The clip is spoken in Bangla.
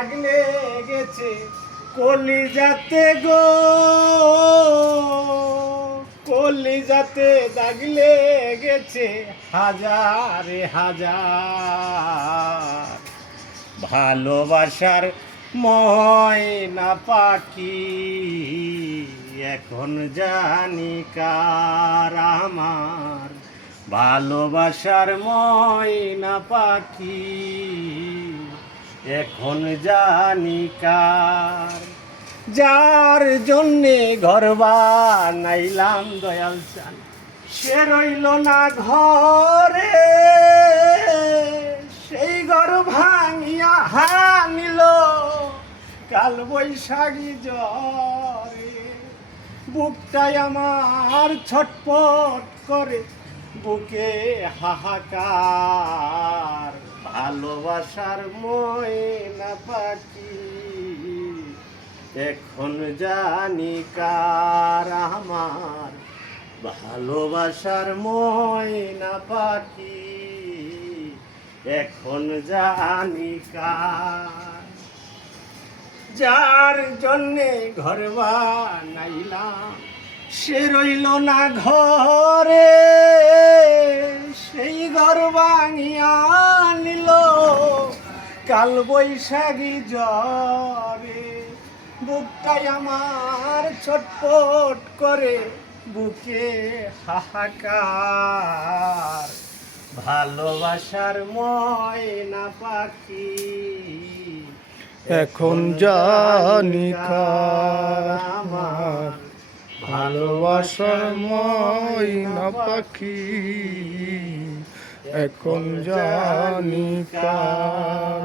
দাগ লেগেছে কলিজাতে গো, কলিজাতে দাগ লেগেছে হাজারে হাজার। ভালোবাসার ময়না পাখি এখন জানি কার আমার, ভালোবাসার ময়না পাখি এখন জানি কার। যার জন্যে ঘর বানাইলাম দয়াল চান, সে রইল না ঘরে, সেই ঘর ভাঙিয়া হানিল কাল বৈশাখী জ্বরে। বুকটাই আমার ছটপট করে, বুকে হাহাকার। ভালোবাসার ময়না পাখি এখন জানি কার আমার, ভালোবাসার ময়না পাখি এখন জানি কার। যার জন্যে ঘর বানাইলাম সে রইল না ঘরে, সেই ঘর ভাঙিয়া নিল কাল বৈশাখী জ্বরে। বুকটাই আমার ছটপট করে, বুকে হাহাকার। ভালোবাসার ময়না পাখি এখন জানি কার আমার, ভালোবাসার ময়না পাখি এখন জানি কার।